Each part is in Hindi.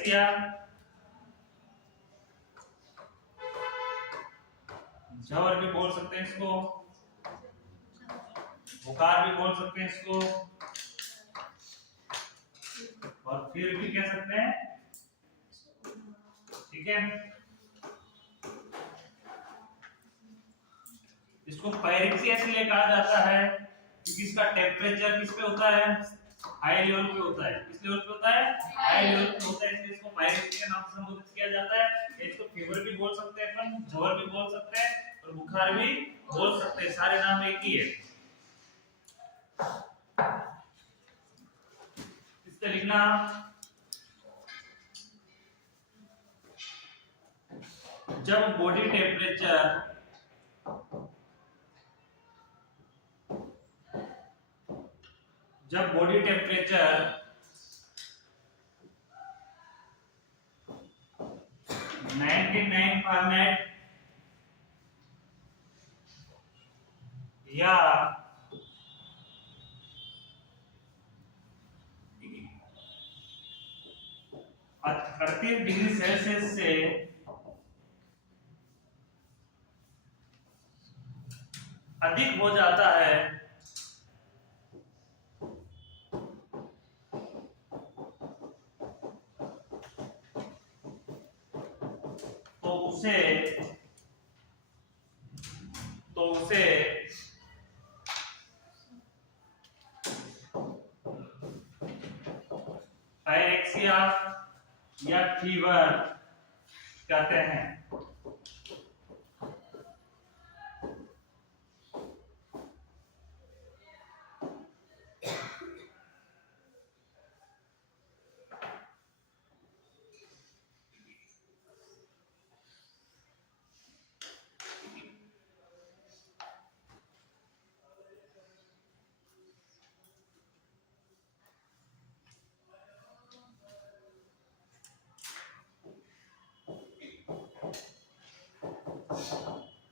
पायरेक्सिया, जवर भी बोल सकते हैं इसको, बुखार भी बोल सकते हैं इसको, और फिर भी कह सकते हैं, ठीक है। इसको पायरेक्सिया इसलिए कहा जाता है क्योंकि इसका टेम्परेचर किस पे होता है, हाई लेवल पे होता है। किस लेवल पे होता है, हाई लेवल पे होता है, इसलिए इसको पायरेक्सिया नाम से संबोधित किया जाता है। इसको फीवर भी बोल सकते हैं अपन, ज्वर भी बोल सकते हैं और बुखार भी बोल सकते हैं, सारे नाम एक ही है। इससे लिखना जब बॉडी टेम्परेचर जब बॉडी टेम्परेचर 99 फ़ारेनहाइट या 38 डिग्री सेल्सियस से अधिक हो जाता है तो उसे पायरेक्सिया या फीवर कहते हैं।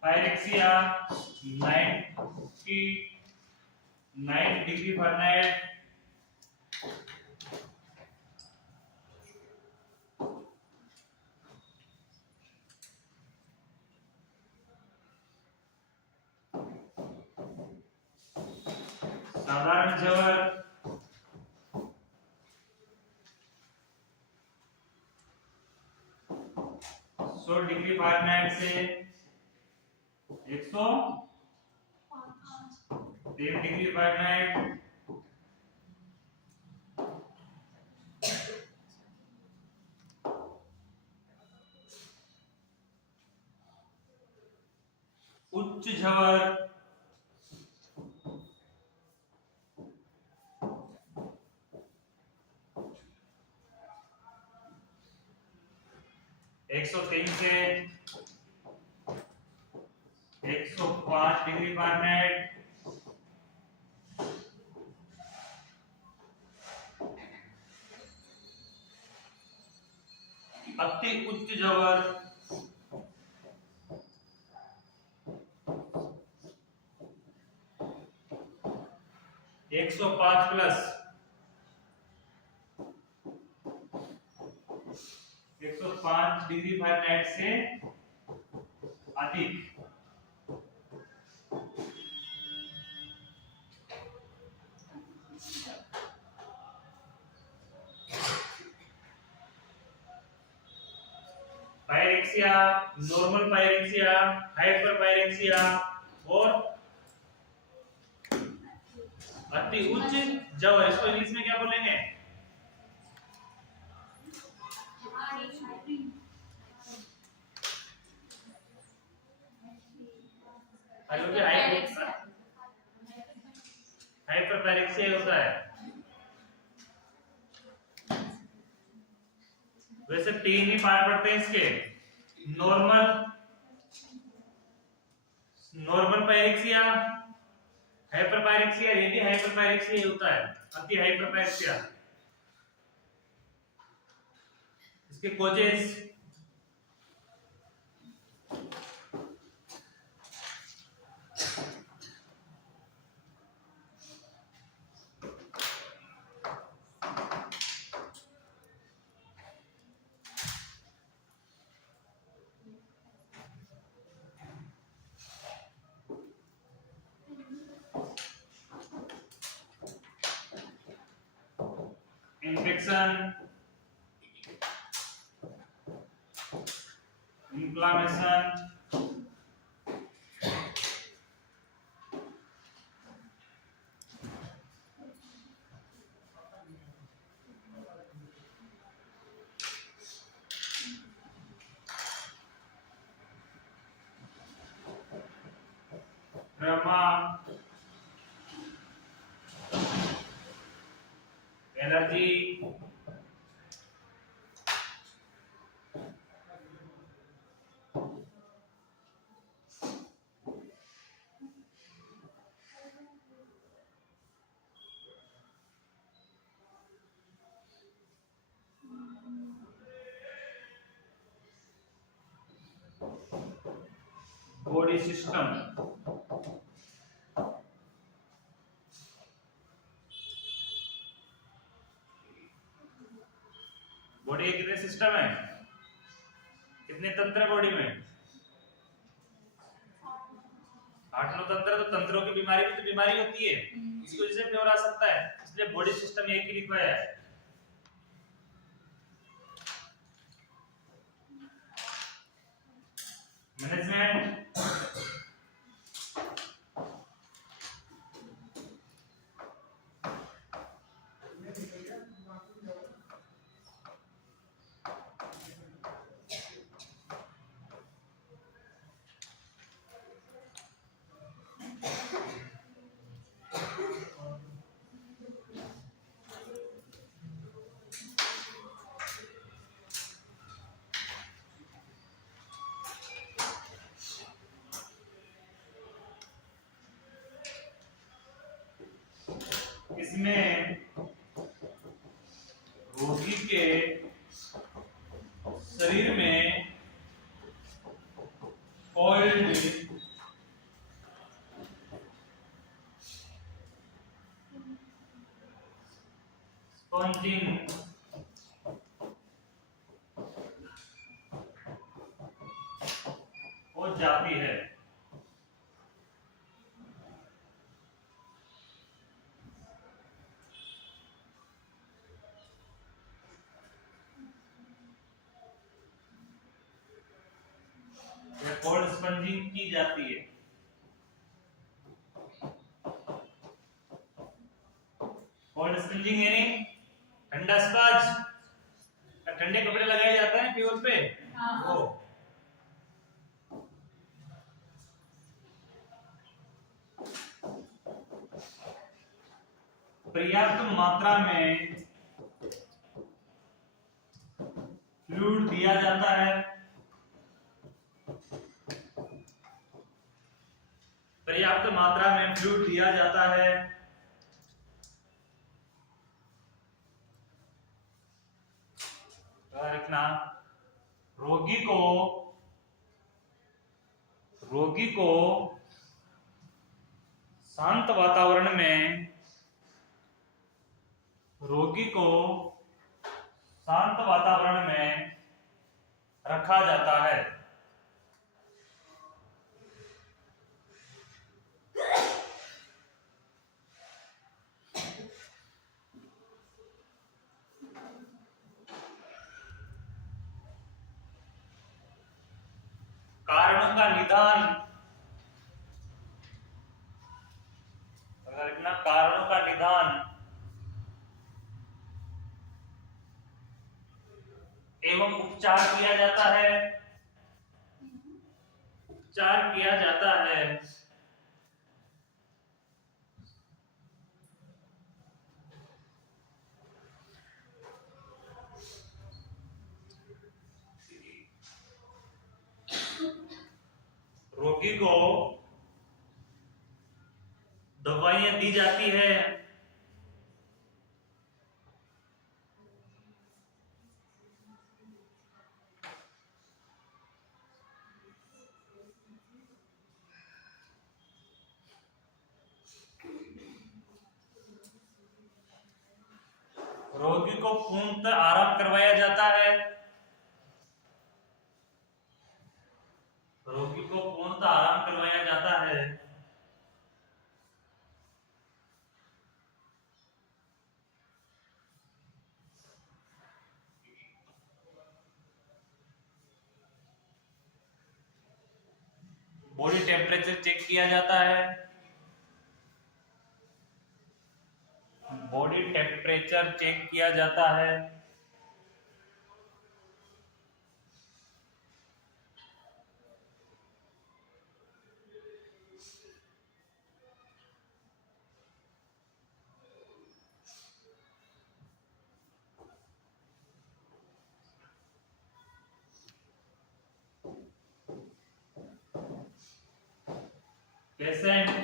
पायरेक्सिया 99 डिग्री फ़ारेनहाइट साधारण ज्वर 100 डिग्री फ़ारेनहाइट से 103 डिग्री फ़ारेनहाइट उच्च ज्वर 103 से 105 डिग्री फ़ारेनहाइट अति उच्च ज्वर 105 प्लस 105 डिग्री फ़ारेनहाइट से अधिक। Pyrexia, normal pyrexia, hyper pyrexia और अति उच्च ज्वर, इसको इंग्लिश में क्या बोलेंगे? हाइपर पायरेक्सिया होता है। वैसे 3 ही पार्ट पड़ते हैं इसके, नॉर्मल पायरेक्सिया, हाइपर पायरेक्सिया, ये भी हाइपर पायरेक्सिया होता है, अति हाइपर पायरेक्सिया। इसके causes infection, inflammation, trauma, allergy, body system, body कितने सिस्टम है, कितने तंत्र है बॉडी में, 8-9 तंत्र। तो तंत्रों की बीमारी भी तो बीमारी होती है, इसकी वजह से भी और आ सकता है, इसलिए बॉडी सिस्टम एक ही लिखवाया है। मैनेजमेंट, इसमें रोगी के शरीर में ऑयल, स्पंजिंग, हो जाती है। कोल्ड स्पंजिंग की जाती है। कोल्ड स्पंजिंग यानी ठंडा स्पंज, ठंडे कपड़े लगाए जाते हैं प्योर पे, वो पर्याप्त मात्रा में फ्लूइड दिया जाता है, पर्याप्त मात्रा में फ्लूइड दिया जाता है। रखना, रोगी को शांत वातावरण में, रोगी को शांत वातावरण में रखा जाता है। कारणों का निदान, लिखना कारणों का निदान एवं उपचार किया जाता है, उपचार किया जाता है। रोगी को दवाइयां दी जाती है, रोगी को पूर्णतः आराम करवाया जाता है, रोगी को पूर्णतः आराम करवाया जाता है। बॉडी टेम्परेचर चेक किया जाता है, बॉडी टेम्परेचर चेक किया जाता है। पेशेंट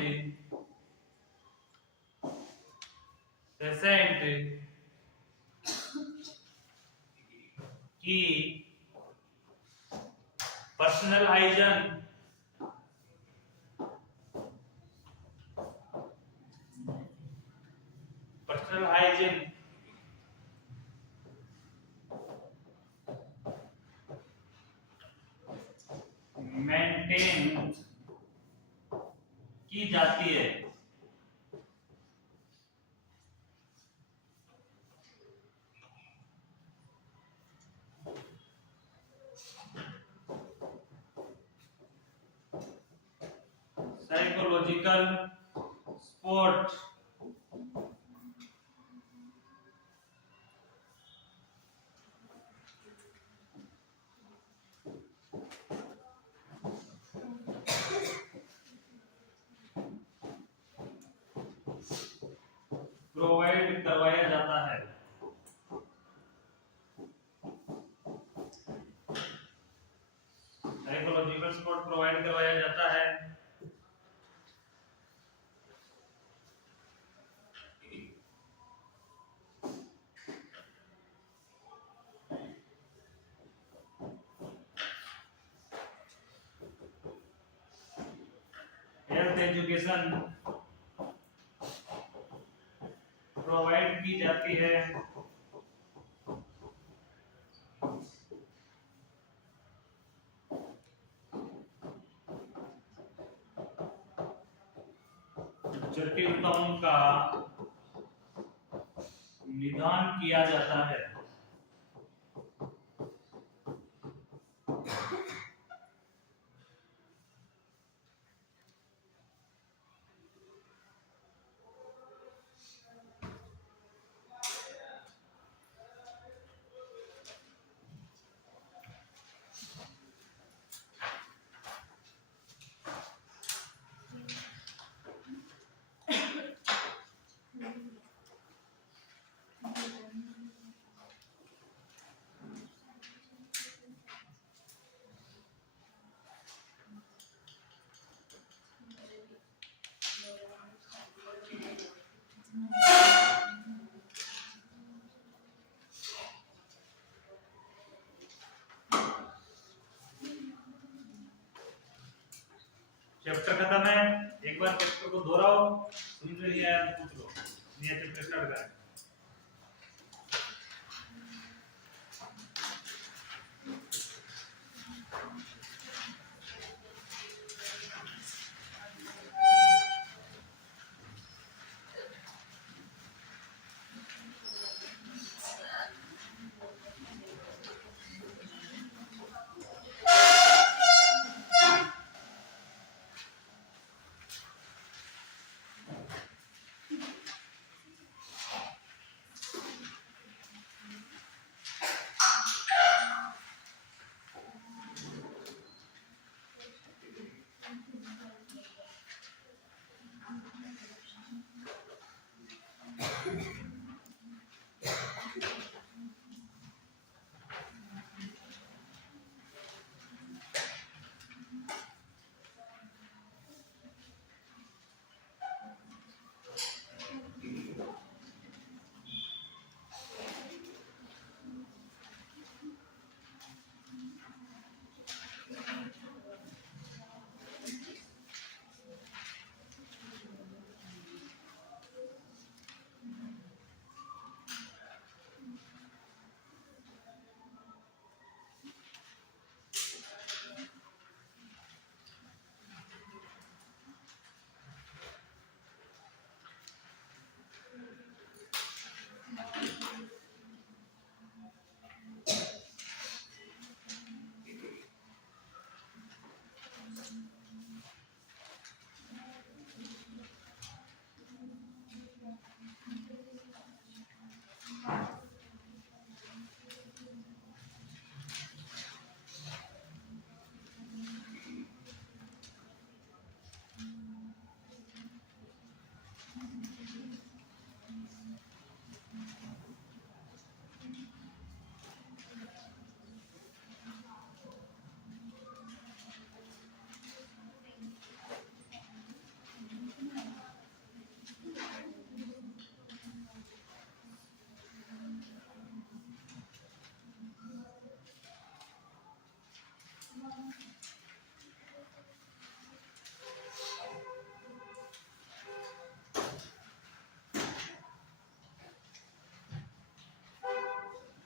की पर्सनल हाइजीन मेंटेन की जाती है। साइकोलॉजिकल सपोर्ट प्रोवाइड करवाया जाता है। साइकोलॉजिकल सपोर्ट प्रोवाइड करवाया जाता है। हेल्थ एजुकेशन प्रोवाइड की जाती है। जटिलताओं का निदान किया जाता है। चैप्टर खत्म है। एक बार चैप्टर को दोहराओ, समझ में नहीं आया तो पूछ लो। नया चैप्टर स्टार्ट करें।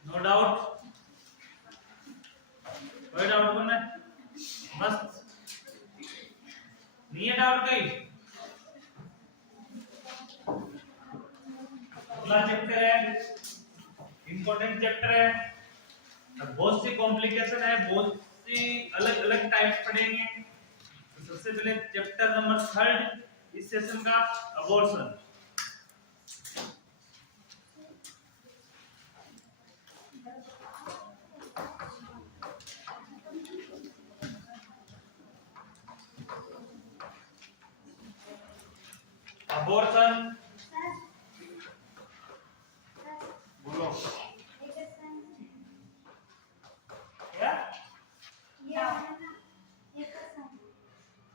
नो डाउट, कोई डाउट करना है? मस्त, नहीं है डाउट कहीं? अगला चैप्टर है, इंपॉर्टेंट चैप्टर है, बहुत सी कॉम्प्लिकेशन है, बहुत सी अलग अलग टाइप्स पढ़ेंगे। तो सबसे पहले चैप्टर नंबर 3 इस सेशन का, अबॉर्शन। अबॉर्शन बोलो क्या?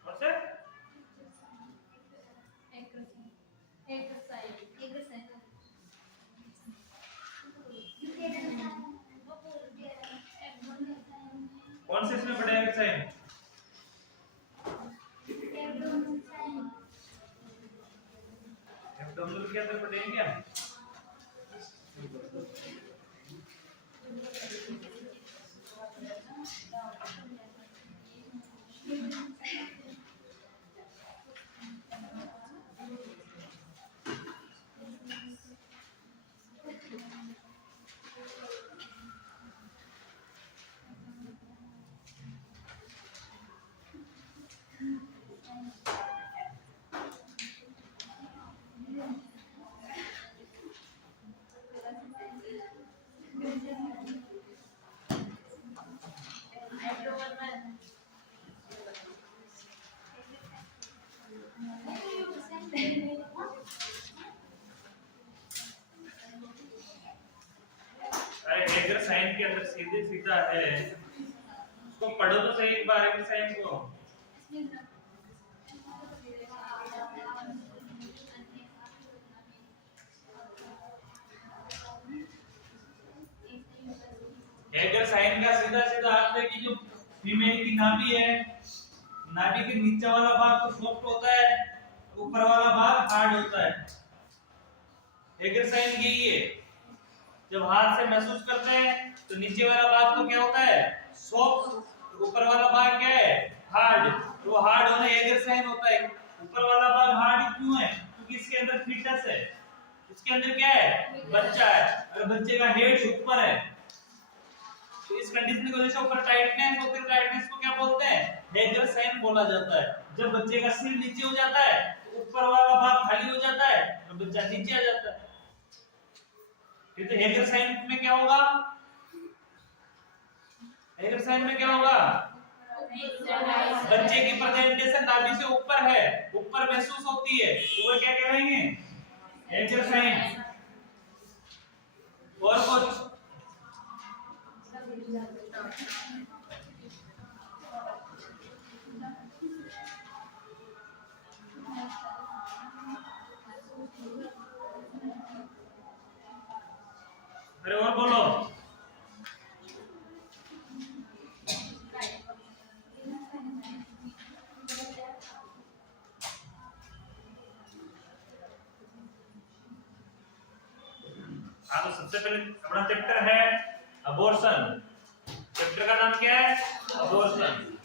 कौन से? कौन से इसमें पढ़ेंगे साइन? एब्डोमिनल के अंदर पढ़ेंगे क्या? अरे हेगर साइन के अंदर सीधे सीधा है, उसको पढ़ो तो सही एक बार, हेगर साइन को। हेगर साइन का सीधा सीधा अर्थ है कि जो फीमेल की नाभि है, नाभि के नीचे वाला भाग तो सॉफ्ट होता है, ऊपर वाला भाग हार्ड होता है। हेगर साइन यही है, जब हाथ से महसूस करते हैं तो नीचे वाला भाग तो क्या होता है, सॉफ्ट, ऊपर वाला भाग क्या है, हार्ड। तो हार्ड होना हेगर साइन होता है। ऊपर वाला भाग हार्ड क्यों है? क्योंकि इसके अंदर फीटस है, इसके अंदर क्या है, बच्चा है, और बच्चे का हेड ऊपर है। तो इस कंडीशन की वजह से ऊपर टाइटनेस होती है, टाइटनेस को क्या बोलते हैं, हेगर साइन बोला जाता है। जब बच्चे का सिर नीचे हो जाता है तो ऊपर वाला भाग खाली हो जाता है और बच्चा नीचे आ जाता है। तो हेगर साइन में क्या होगा, हेगर साइन में क्या होगा, बच्चे की प्रेजेंटेशन नाभि से ऊपर है, ऊपर महसूस होती है, तो वो क्या कहेंगे, हेगर साइन। और कुछ? अरे और बोलो। हाँ, तो सबसे पहले अपना चैप्टर है अबॉर्शन। चैप्टर का नाम क्या है, अबॉर्शन।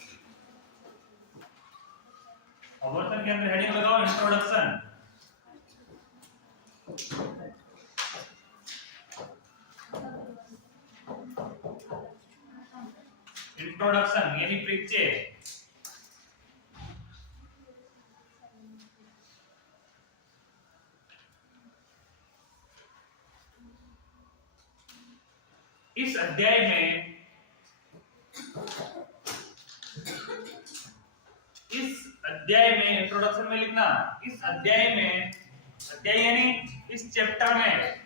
अबॉर्शन के अंदर हेडिंग लगाओ इंट्रोडक्शन। इंट्रोडक्शन यानी परिचय। इस अध्याय में इंट्रोडक्शन में लिखना, इस अध्याय में, अध्याय यानी इस चैप्टर में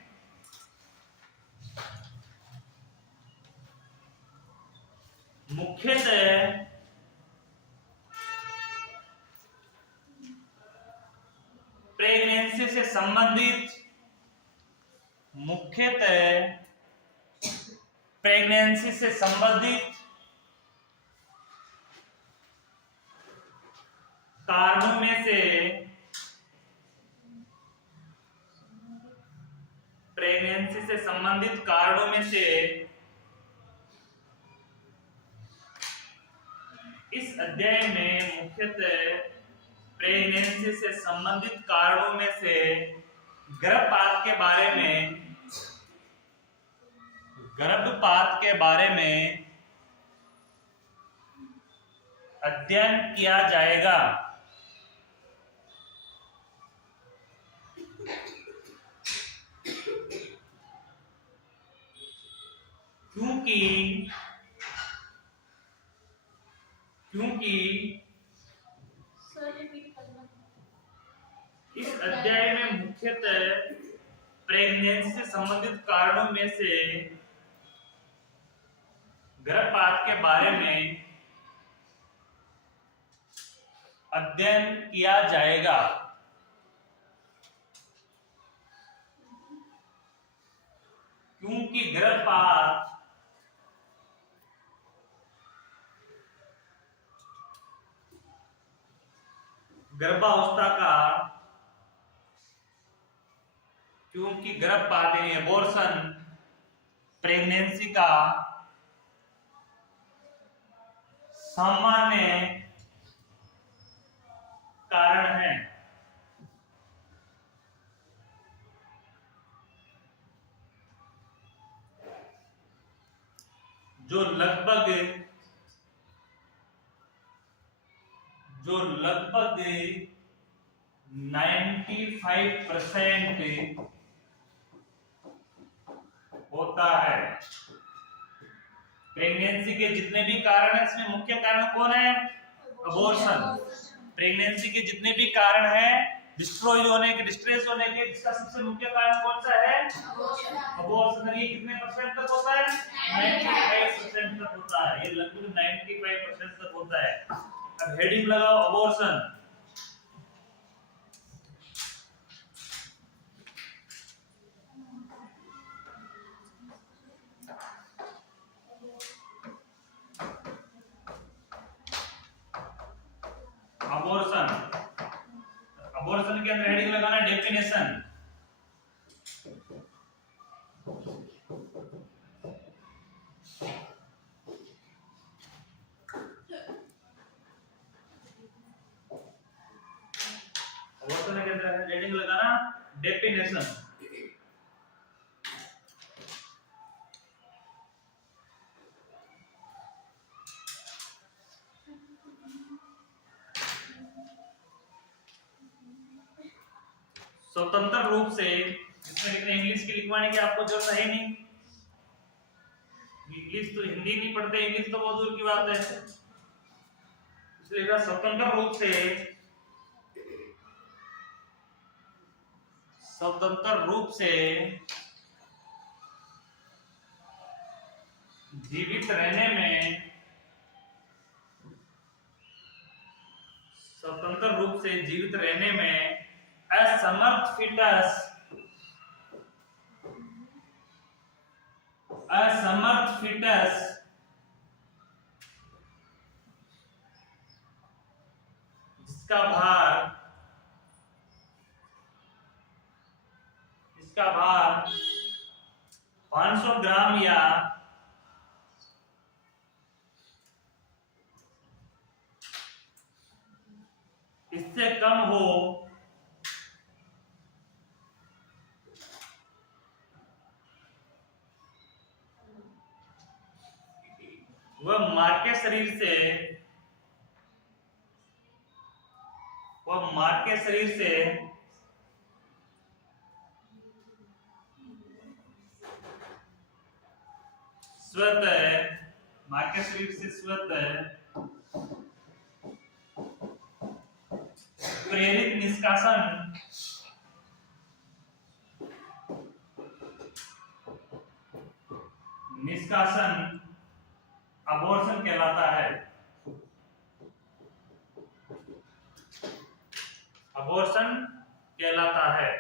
मुख्यतः प्रेगनेंसी से संबंधित कारणों में से इस अध्याय में मुख्यतः प्रेगनेंसी से संबंधित कारणों में से गर्भपात के बारे में अध्ययन किया जाएगा। क्योंकि इस अध्याय में मुख्यतः प्रेगनेंसी से संबंधित कारणों में से गर्भपात के बारे में अध्ययन किया जाएगा। क्योंकि गर्भपात यानी एबॉर्शन प्रेगनेंसी का सामान्य कारण है। जो लगभग 95% होता है। प्रेगनेंसी के जितने भी कारण हैं, इसमें मुख्य कारण कौन है? अबॉर्शन। प्रेगनेंसी के जितने भी कारण हैं, डिस्ट्रेस होने के, इसका सबसे मुख्य कारण कौन सा है? अबॉर्शन। ये कितने परसेंट तक होता है? 95% तक होता है। ये लगभग 95% तक होता है। अब हेडिंग लगाओ अबॉर्शन। अबॉर्शन के अंदर हेडिंग लगाना डेफिनेशन। अबॉर्शन के अंदर हेडिंग लगाना डेफिनेशन। स्वतंत्र रूप से, इसमें लिखना, इंग्लिश की लिखवाने की आपको जरूरत है नहीं। इंग्लिश तो हिंदी नहीं पढ़ते, इंग्लिश तो बहुत दूर की बात है। इसलिए स्वतंत्र रूप से जीवित रहने में असमर्थ फीटस जिसका भार 500 ग्राम या इससे कम हो, वह मां के शरीर से स्वतः बाह्य शरीर से स्वतः प्रेरित निष्कासन अबॉर्शन कहलाता है। अबॉर्शन कहलाता है।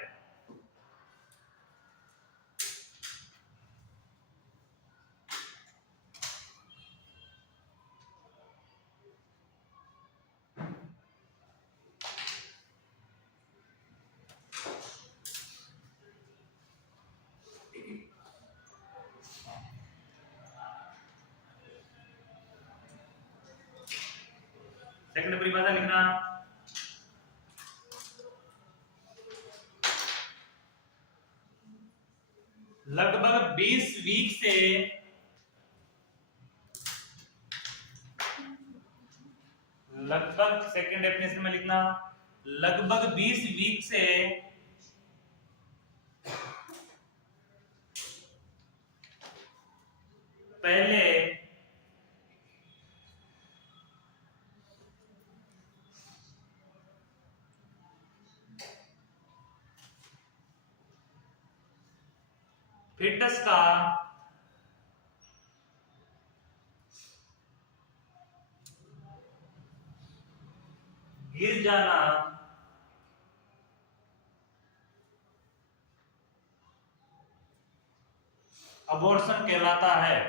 सेकंड परिभाषा लिखना, लगभग 20 वीक से लगभग, सेकंड डेफिनेशन में लिखना, लगभग 20 वीक से पहले फिटस का गिर जाना अबॉर्शन कहलाता है।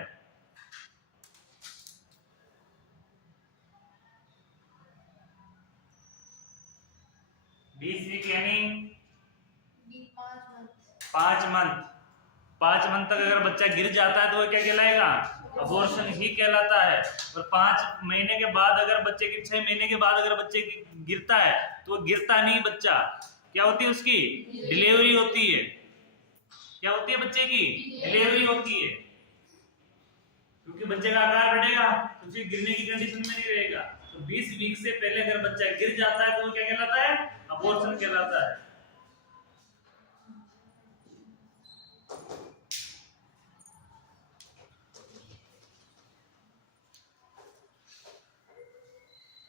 20 वीक यानी 5 मंथ। 5 मंथ तक अगर बच्चा गिर जाता है तो वो क्या कहलाएगा? अबॉर्शन ही कहलाता है। और 5 महीने के बाद अगर बच्चे की 6 महीने के बाद अगर बच्चे की गिरता है तो गिरता नहीं बच्चा, क्या होती है उसकी? डिलीवरी होती है। क्या होती है? बच्चे की डिलीवरी होती है, क्योंकि बच्चे का आकार बढ़ेगा तो फिर गिरने की कंडीशन में नहीं रहेगा। तो 20 वीक से पहले अगर बच्चा गिर जाता है तो वो क्या कहलाता है? अबॉर्शन कहलाता है।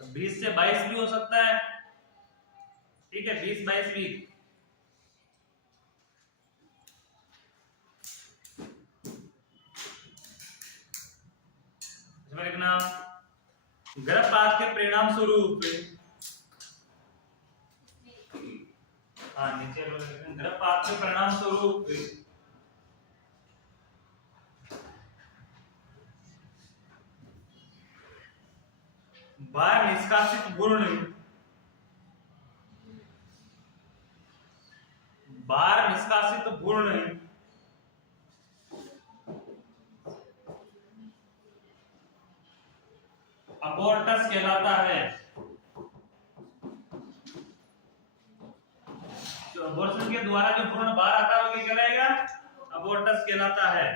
तो 20 से 22 भी हो सकता है, ठीक है, 20-22 वीक। इसमें लिखना, गर्भपात के परिणाम स्वरूप, नीचे गर्भपात के परिणाम स्वरूप बाहर निष्कासित भ्रूण, बाहर निष्कासित भ्रूण अबॉर्टस कहलाता है। जो अबॉर्शन के द्वारा जो भ्रूण बाहर आता है वो क्या कहलाएगा? अबॉर्टस कहलाता है।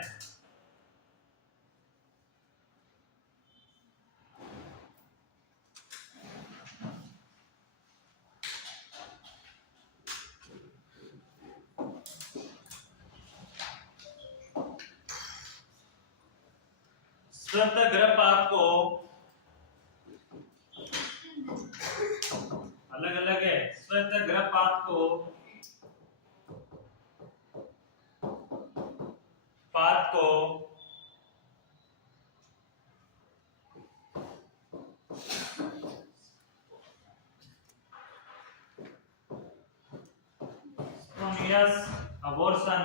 स्वतः गर्भपात को अलग अलग है। स्वतः गर्भपात को अबॉर्शन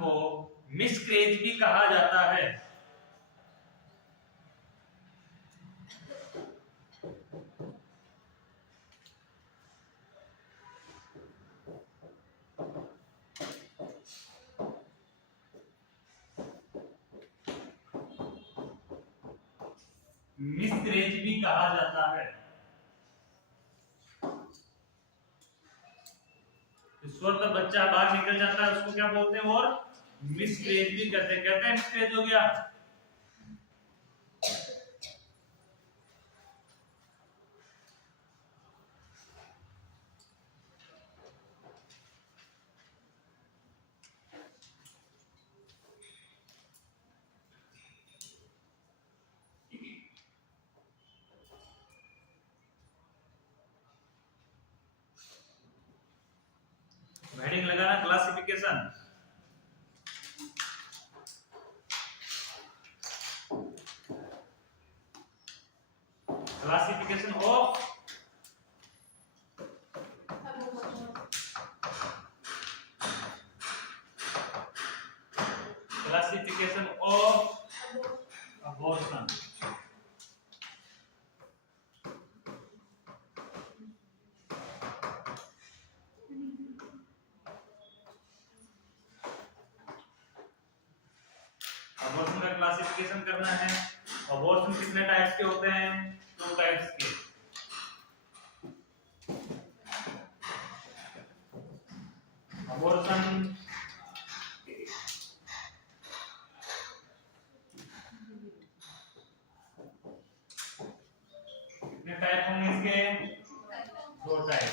को मिसकैरेज भी कहा जाता है। मिसकैरेज भी कहा जाता है। स्वतः बच्चा बाहर निकल जाता है उसको क्या बोलते हैं? और मिसकैरेज भी कहते हैं मिसकैरेज हो गया। हेडिंग लगाना classification. Classification of classification of abortion. Abortion का क्लासिफिकेशन करना है। अबॉर्शन कितने टाइप्स के होते हैं? 2 टाइप्स के। अबॉर्शन कितने टाइप होंगे इसके? 2 टाइप।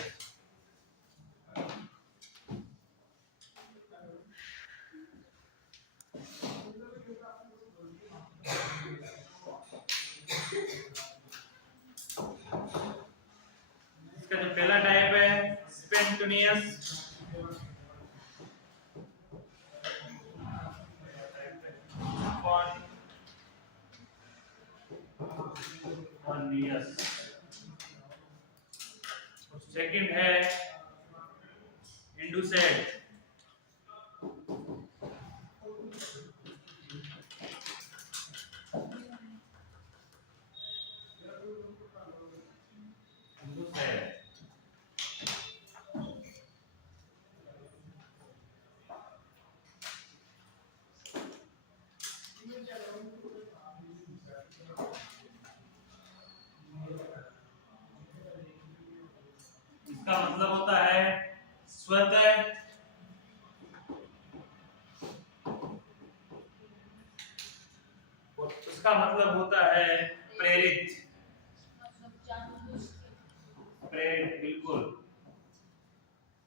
इसका जो पहला टाइप है स्पॉन्टेनियस, सेकंड है इंडुसेड। इसका मतलब होता है स्वतः, उसका मतलब होता है प्रेरित। प्रेरित, बिल्कुल।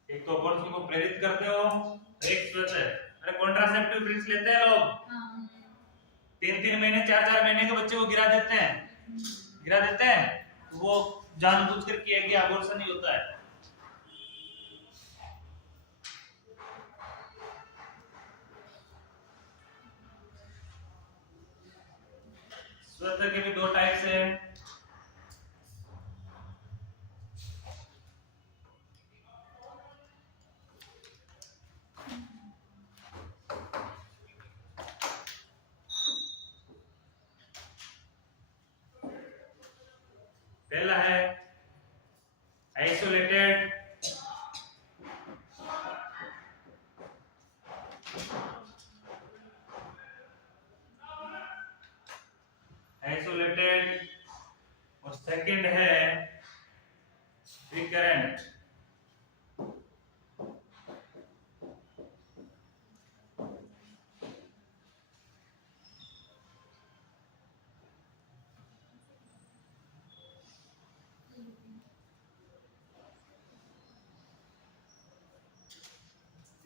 एक तो अबॉर्शन को प्रेरित करते हो, एक स्वतः। अरे कॉन्ट्रासेप्टिव ड्रिंक्स लेते हैं लोग, 3-3 महीने 4-4 महीने के बच्चे को गिरा देते हैं, वो जानबूझ कर किया गया अबॉर्शन ही होता है। स्वतः के भी 2 टाइप्स हैं। पहला है आइसोलेटेड, और सेकंड है रिकरेंट।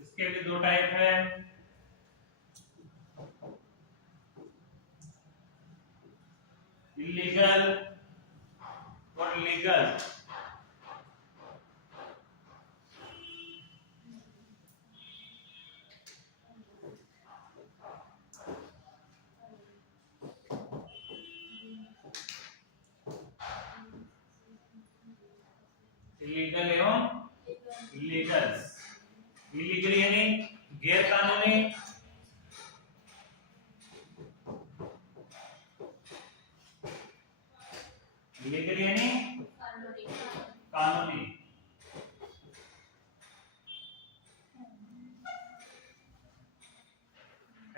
इसके भी 2 टाइप है, इलीगल और लीगल। इलीगल एवं लीगल। इलीगल यानी गैर कानूनी, लीगल यानी कानूनी।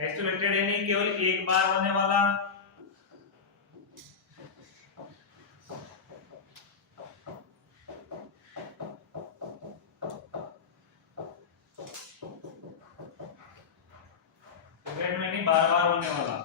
आइसोलेटेड यानी केवल एक बार होने वाला, सिगरेट में नहीं, बार-बार होने वाला।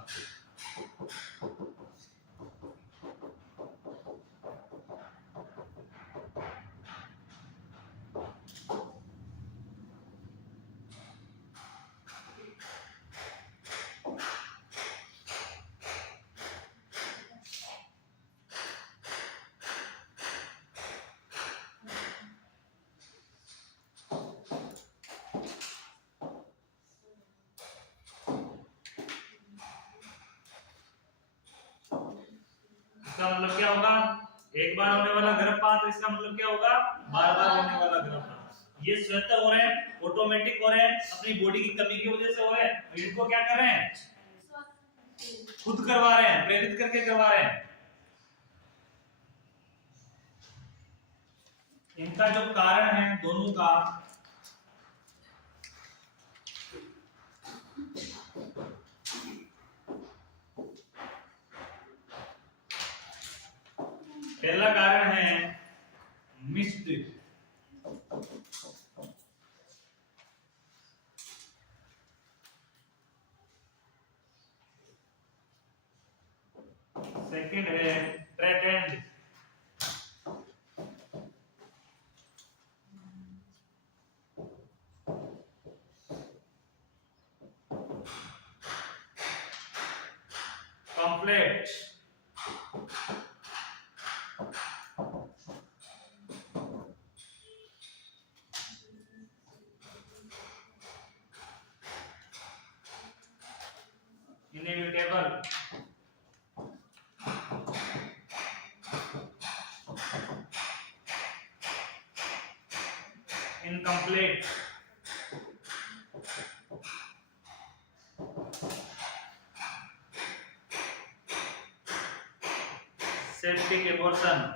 इसका मतलब क्या होगा, एक बार होने वाला गर्भपात, इसका मतलब क्या होगा, बार बार होने वाला गर्भपात। ये स्वतः हो रहे हैं, ऑटोमेटिक हो रहे हैं, अपनी बॉडी की कमी की वजह से हो रहे हैं। इनको क्या कर रहे हैं, खुद करवा रहे हैं, प्रेरित करके करवा रहे हैं। इनका जो कारण है दोनों का, पहला कारण है मिस्ड, सेकंड है threatened, complex, inevitable, incomplete, septic abortion,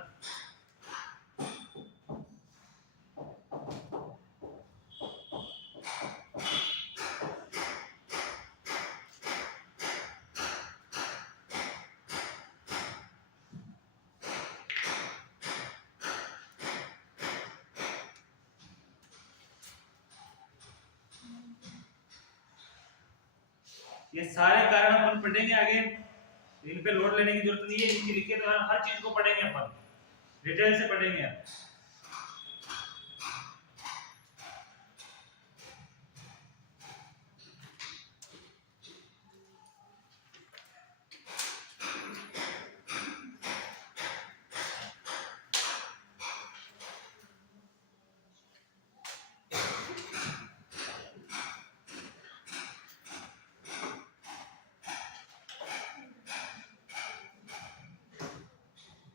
ये सारे कारण अपन पढ़ेंगे आगे, इन पे लोड लेने की जरूरत नहीं है, नीचे लिखे तो हर चीज को पढ़ेंगे अपन, डिटेल से पढ़ेंगे।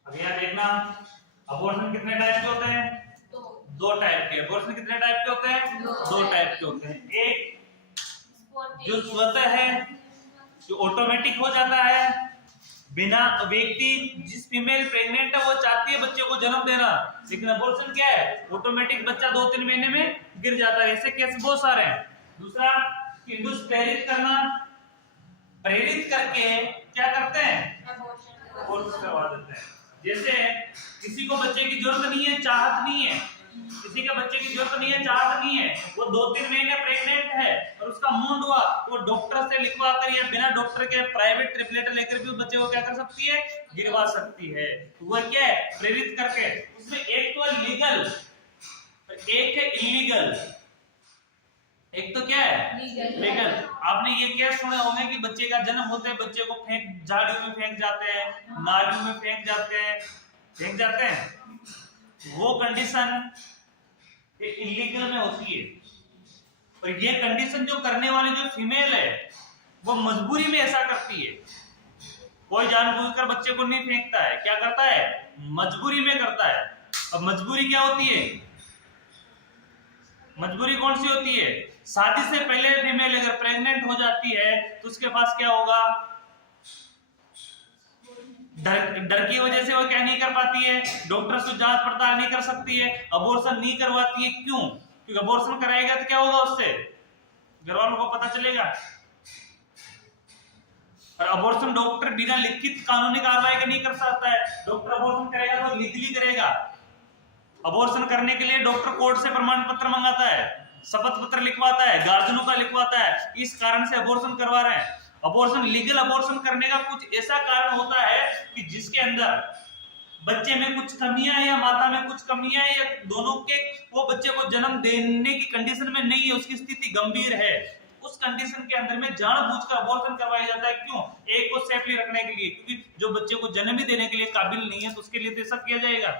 अब यहाँ देखना, अबॉर्शन कितने टाइप के होते हैं, दो टाइप के। अबॉर्शन कितने टाइप के होते हैं, दो टाइप के होते हैं। एक जो स्वतः है, जो ऑटोमेटिक हो जाता है, बिना व्यक्ति, जिस फीमेल प्रेग्नेंट है वो चाहती है बच्चे को जन्म देना, लेकिन अबॉर्शन क्या है, ऑटोमेटिक बच्चा 2-3 महीने में गिर जाता है। ऐसे केस बहुत सारे हैं। दूसरा, इंडुस प्रेरित करना, प्रेरित करके क्या करते हैं, अबॉर्शन करवा देते हैं। जैसे किसी को बच्चे की जरूरत नहीं है, चाहत नहीं है, किसी के बच्चे की जरूरत नहीं है, चाहत नहीं है, वो 2-3 महीने प्रेग्नेंट है और उसका मूंड हुआ, वो डॉक्टर से लिखवा कर या बिना डॉक्टर के प्राइवेट ट्रिपलेट लेकर भी उस बच्चे को क्या कर सकती है, गिरवा सकती है। वह क्या है, प्रेरित करके। उसमें एक तो लीगल, एक है इलीगल। एक तो क्या है, लीगल। आपने ये क्या सुने होंगे कि बच्चे का जन्म होते हैं बच्चे को फेंक, झाड़ियों में फेंक जाते हैं, नालियों में फेंक जाते हैं, वो कंडीशन इलीगल में होती है। और ये कंडीशन जो करने वाली जो फीमेल है वो मजबूरी में ऐसा करती है, कोई जानबूझकर बच्चे को नहीं फेंकता है, क्या करता है, मजबूरी में करता है। अब मजबूरी क्या होती है, मजबूरी कौन सी होती है, शादी से पहले फीमेल अगर प्रेग्नेंट हो जाती है तो उसके पास क्या होगा, डर की वजह से वो क्या नहीं कर पाती है, डॉक्टर से जांच पड़ताल नहीं कर सकती है, अबॉर्शन नहीं करवाती है। क्यों, क्योंकि अबॉर्शन कराएगा तो क्या होगा, उससे घर वालों को पता चलेगा। और अबॉर्शन डॉक्टर बिना लिखित कानूनी कार्रवाई के नहीं कर सकता है। डॉक्टर अबॉर्शन करेगा तो लीगली करेगा। अबॉर्शन करने के लिए डॉक्टर कोर्ट से प्रमाण पत्र मंगाता है, शपथ पत्र लिखवाता है, गार्जियनों का लिखवाता है, इस कारण से अबॉर्शन करवा रहे हैं। अबॉर्शन, लीगल अबॉर्शन करने का कुछ ऐसा कारण होता है कि जिसके अंदर बच्चे में कुछ कमियां है या माता में कुछ कमियां है या दोनों के, वो बच्चे को जन्म देने की कंडीशन में नहीं है, उसकी स्थिति गंभीर है, उस कंडीशन के अंदर में जानबूझकर अबॉर्शन करवाया जाता है। क्यों, एक को सेफली रखने के लिए, क्योंकि जो बच्चे को जन्म ही देने के लिए काबिल नहीं है तो उसके लिए तो ऐसा किया जाएगा।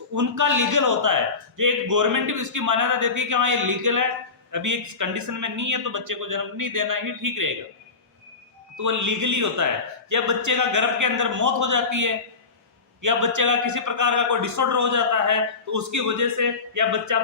तो उनका लीगल होता है, जो एक गवर्नमेंट भी उसकी मान्यता देती है कि हाँ ये लीगल है, अभी एक कंडीशन में नहीं है तो बच्चे को जन्म नहीं देना ही ठीक रहेगा, तो वो लीगली होता है। या बच्चे का गर्भ के अंदर मौत हो जाती है या बच्चे का किसी प्रकार का कोई डिसऑर्डर हो जाता है तो उसकी वजह से, या बच्चा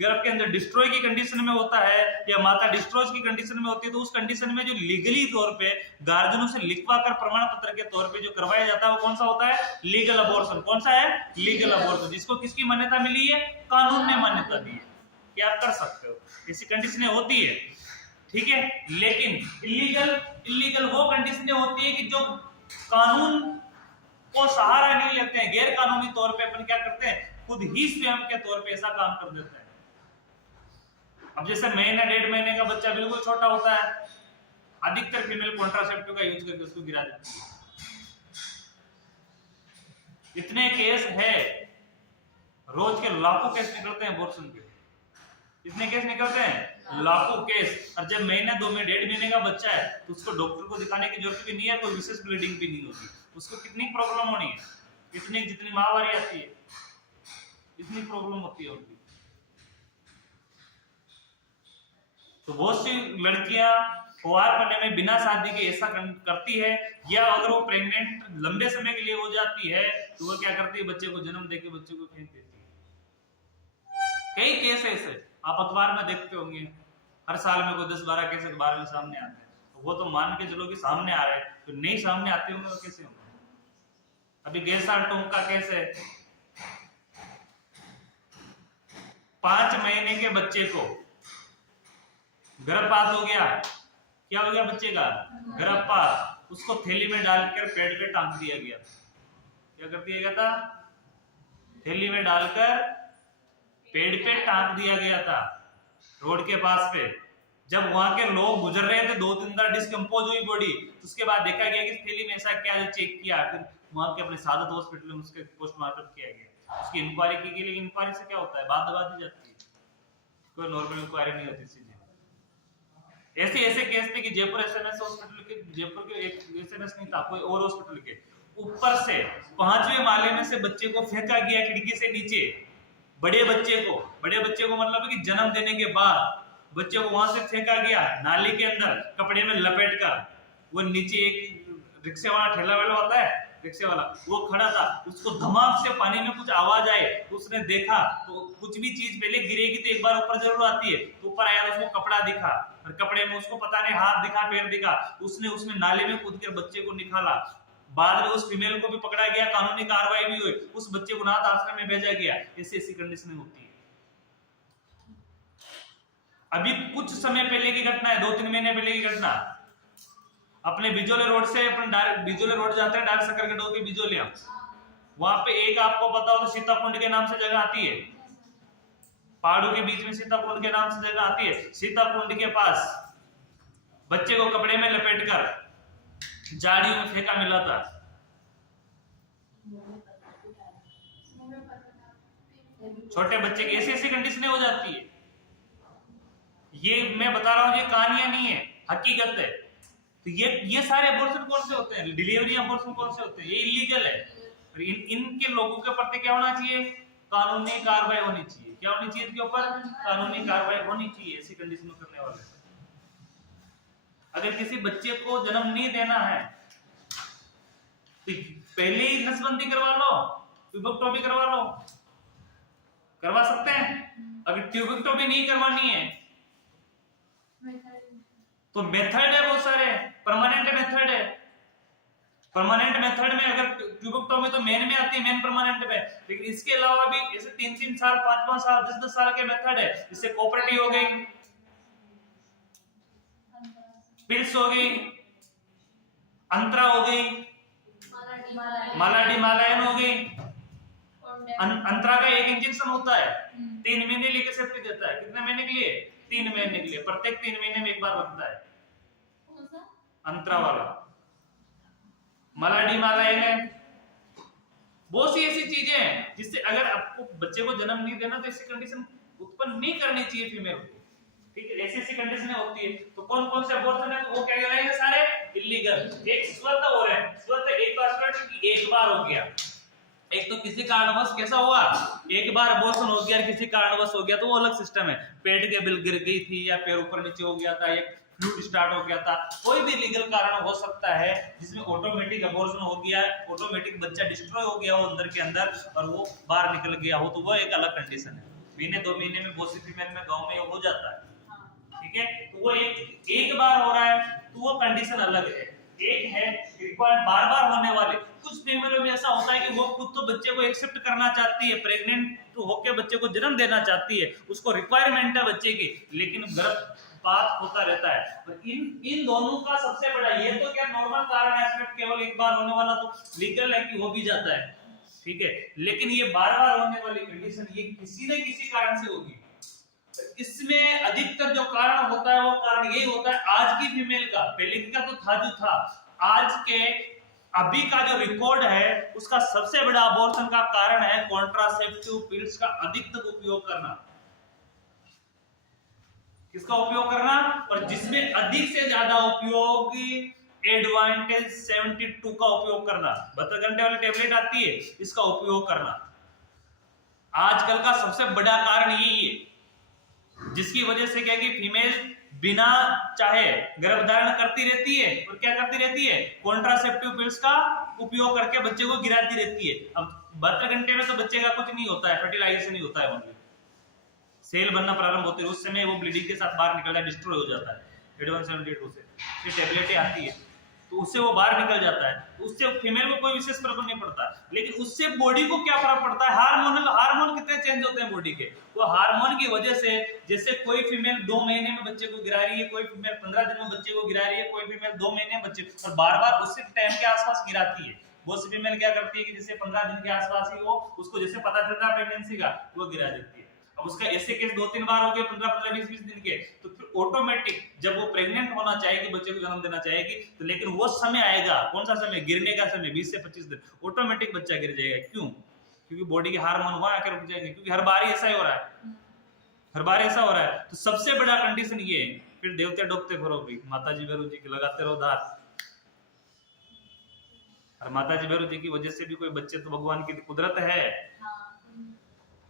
गर्भ के अंदर डिस्ट्रॉय की कंडीशन में होता है या माता डिस्ट्रॉय की कंडीशन में होती है, तो उस कंडीशन में जो लीगली तौर पे गार्जियनों से लिखवा कर प्रमाण पत्र के तौर पे जो करवाया जाता है वो कौन सा होता है? Legal abortion. कौन सा है? लीगल अबॉर्शन, जिसको किसकी मान्यता मिली है? कानून ने मान्यता दी है कि आप कर सकते हो, ऐसी कंडीशनें होती है, ठीक है। लेकिन इलीगल वो कंडीशनें होती है कि जो कानून को सहारा नहीं लेते हैं, गैर कानूनी तौर पे अपन क्या करते हैं, खुद ही स्वयं के तौर पे ऐसा काम कर देते हैं। अब जैसे महीना 1.5 महीने का बच्चा बिल्कुल छोटा होता है, अधिकतर फीमेल कॉन्ट्रासेप्टिव का यूज करके उसको गिरा देती है। इतने केस है, रोज के लाखों केस निकलते हैं अबॉर्शन के। कितने केस निकलते हैं? लाखों केस। और जब महीना 2 में 1.5 महीने का बच्चा है तो उसको डॉक्टर को दिखाने की जरूरत भी नहीं है, कोई विशेष ब्लीडिंग भी नहीं होती। उसको कितनी प्रॉब्लम होनी है, जितनी माहवारी आती है इतनी प्रॉब्लम होती है उनकी। तो बहुत सी लड़कियां कुंवार पने में बिना शादी के ऐसा करती है, या अगर वो प्रेग्नेंट लंबे समय के लिए हो जाती है तो वो क्या करती है, बच्चे को जन्म देके बच्चे को फेंक देती है। कई केस ऐसे आप अखबार में देखते होंगे, हर साल में कोई 10-12 केस अखबार में सामने आते हैं। तो वो तो मान के चलो कि सामने आ रहे हैं, तो नहीं सामने आते होंगे तो कैसे होंगे? अभी गेसार टोंक का केस है, 5 महीने के बच्चे को गर्भपात हो गया। क्या हो गया बच्चे का? गर्भपात। उसको थैली में डालकर पेड़ पे टांग दिया गया। क्या कर दिया गया था? थैली में डालकर पेड़ पे टांग दिया गया था, रोड के पास पे। जब वहां के लोग गुजर रहे थे, 2-3 दिन डिस्कम्पोज हुई बॉडी, उसके बाद देखा गया कि थैली में ऐसा क्या है, चेक किया, फिर वहां के अपने सादत हॉस्पिटल में उसके पोस्टमार्टम किया गया, उसकी इंक्वायरी की गई। लेकिन इंक्वायरी से क्या होता है? बात दबा दी जाती है, कोई नॉर्मल इंक्वायरी नहीं होती सीधे। ऐसे केस थे कि जयपुर एसएमएस हॉस्पिटल के, जयपुर के एक एसएमएस नहीं था, कोई और हॉस्पिटल के ऊपर से 5वें माले में से बच्चे को फेंका गया खिड़की से नीचे। बड़े बच्चे को मतलब है कि जन्म देने के बाद बच्चे को वहां से फेंका गया नाली के अंदर, कपड़े में लपेट कर। वो नीचे एक रिक्शे वाला, ठेला वाला होता है रिक्शे वाला, वो खड़ा था। उसको धमाक से पानी में कुछ आवाज आए तो उसने देखा, तो कुछ भी चीज पहले गिरेगी तो एक बार ऊपर जरूर आती है, तो ऊपर आया, उसको कपड़ा दिखा, और कपड़े में उसको पता नहीं हाथ दिखा, पैर दिखा, उसने उसमें नाले में कूद कर बच्चे को निकाला। बाद में उस फीमेल को भी पकड़ा गया, कानूनी कार्रवाई भी हुई, उस बच्चे को अनाथ आश्रम में भेजा गया। ऐसी कंडीशन होती है। अभी कुछ समय पहले की घटना है, 2-3 महीने पहले की घटना। अपने बिजोले रोड से बिजोले रोड जाते हैं, डायरेक्ट सकरगढ़ होके बिजोलिया, वहां पे एक आपको पता हो तो सीताकुंड के नाम से जगह आती है, पहाड़ों के बीच में सीताकुंड के नाम से जगह आती है। सीताकुंड के पास बच्चे को कपड़े में लपेटकर झाड़ियों में फेंका मिला था। छोटे बच्चे की ऐसी कंडीशनें हो जाती है। ये मैं बता रहा हूं, ये कहानियां नहीं है, हकीकत है। तो ये सारे अबॉर्शन कौन से होते हैं? डिलीवरी अबॉर्शन कौन से होते हैं? ये इलीगल है। इनके लोगों के प्रति क्या होना चाहिए? कानूनी कार्रवाई होनी चाहिए। क्या होनी चाहिए? इसके ऊपर कानूनी कार्रवाई होनी चाहिए ऐसी कंडीशन में करने वाले। अगर किसी बच्चे को जन्म नहीं देना है तो पहले ही नसबंदी करवा लो, ट्यूबेक्टोमी करवा लो, करवा सकते हैं। अगर ट्यूबेक्टोमी नहीं करवानी है तो मेथड है बहुत सारे, परमानेंट मेथड है। परमानेंट मेथड में अगर ट्यूबेक्टोमी तो मेन में आती है, मेन परमानेंट में, लेकिन इसके अलावा भी ऐसे 3-3 साल, 5-5 साल, 10-10 साल के मेथड है। इससे कोऑपरेटिव हो गई, पिल्स हो गई, अंतरा हो गई, मालाडी हो गई। अंतरा का एक इंजेक्शन होता है, 3 महीने लेके सेफ्टी देता है। कितने महीने के लिए? 3 महीने के लिए। प्रत्येक 3 महीने में एक बार लगता है अंतरा वाला। मालाडी है। बहुत सी ऐसी चीजें हैं जिससे अगर आपको बच्चे को जन्म नहीं देना तो ऐसी कंडीशन उत्पन्न नहीं करनी चाहिए फीमेल को, ठीक है। ऐसी कंडीशनें होती है। तो कौन कौन से अबॉर्शन है? तो वो क्या कहलाएंगे? सारे इलीगल। एक स्वतः हो रहे हैं, स्वतः एक बार हो गया। एक तो किसी कारणवश कैसा हुआ, एक बार अबॉर्शन हो गया, किसी कारणवश हो गया तो वो अलग सिस्टम है। पेट के बिल गिर गई थी, या पैर ऊपर नीचे हो गया था, एक फ्लूइड स्टार्ट हो गया था, कोई भी लीगल कारण हो सकता है जिसमें ऑटोमेटिक अबॉर्शन हो गया, ऑटोमेटिक बच्चा डिस्ट्रॉय हो गया हो अंदर के अंदर और वो बाहर निकल गया हो, तो वो एक अलग कंडीशन है। महीने 2 महीने में बहुत सी फीमेल में गांव में हो जाता है, ठीक है, तो वो एक बार हो रहा है तो वो कंडीशन अलग है। एक है रिक्वायर्ड बार-बार होने वाले, कुछ फीमेलों में ऐसा होता है कि वो खुद तो बच्चे को एक्सेप्ट करना चाहती है, प्रेग्नेंट होकर बच्चे को जन्म देना चाहती है, उसको रिक्वायरमेंट है बच्चे की, लेकिन गर्भपात होता रहता है। और इन दोनों का सबसे बड़ा ये तो क्या नॉर्मल कारण है, सिर्फ केवल एक बार होने वाला तो लीगल है कि हो भी जाता है, ठीक है, लेकिन ये बार-बार होने वाली कंडीशन ये किसी न किसी कारण से होगी। इसमें अधिकतर जो कारण होता है वो कारण यही होता है आज की फीमेल का, पहले का तो था जो था, आज के अभी का जो रिकॉर्ड है उसका सबसे बड़ा अबॉर्शन का कारण है कॉन्ट्रासेप्टिव पिल्स का अधिकतर उपयोग करना। किसका उपयोग करना? और जिसमें अधिक से ज्यादा उपयोग एडवांटेज 72 का उपयोग करना, 72 घंटे वाली टेबलेट आती है, इसका उपयोग करना आजकल का सबसे बड़ा कारण यही है, जिसकी वजह से क्या कि फीमेल बिना चाहे गर्भधारण करती रहती है और क्या करती रहती है, कॉन्ट्रासेप्टिव पिल्स का उपयोग करके बच्चे को गिराती रहती है। अब 72 घंटे में तो बच्चे का कुछ नहीं होता है, फर्टिलाइजेशन नहीं होता है, ओनली सेल बनना प्रारंभ होते हैं, उस समय वो ब्लीडिंग के साथ बाहर निकलता है, डिस्ट्रॉय हो जाता है एडवांस 72 से, फिर टेबलेटें आती है तो उससे वो बाहर निकल जाता है, तो उससे फीमेल को कोई विशेष फर्क नहीं पड़ता, लेकिन उससे बॉडी को क्या फर्क पड़ता है, हार्मोन कितने चेंज होते हैं बॉडी के, वो हार्मोन की वजह से, जैसे कोई फीमेल 2 महीने में बच्चे को गिरा रही है, कोई फीमेल 15 दिन में बच्चे को गिरा रही है, कोई फीमेल 2 महीने में बच्चे, और बार बार उसी टाइम के आसपास गिराती है। वो फीमेल क्या करती है कि जैसे 15 दिन के आसपास ही वो, उसको जैसे पता चलता है प्रेगनेंसी का, वो गिरा देती है। अब उसका ऐसे केस 2-3 बार हो गए, 15-20 दिन के, तो फिर ऑटोमेटिक जब वो प्रेग्नेंट होना चाहेगी, बच्चे को जन्म देना चाहेगी, तो लेकिन वो समय आएगा, कौन सा समय, गिरने का समय, 20 से 25 दिन ऑटोमेटिक बच्चा गिर जाएगा। क्यों? क्योंकि बॉडी के हार्मोन वहां आकर रुक जाएंगे, क्योंकि हर बार ही ऐसा ही हो रहा है, हर बार ऐसा हो रहा है। तो सबसे बड़ा कंडीशन ये है, फिर देवते डोबते फिरो भी, माता जी भैरव जी की लगाते रहो धार, और माता जी भैरव जी की वजह से भी कोई बच्चे, तो भगवान की कुदरत है,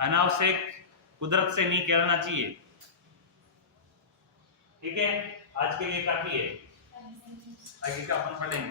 अनावश्यक कुदरत से नहीं खेलना चाहिए, ठीक है। आज के लिए काफी है, आगे का अपन पढ़ेंगे।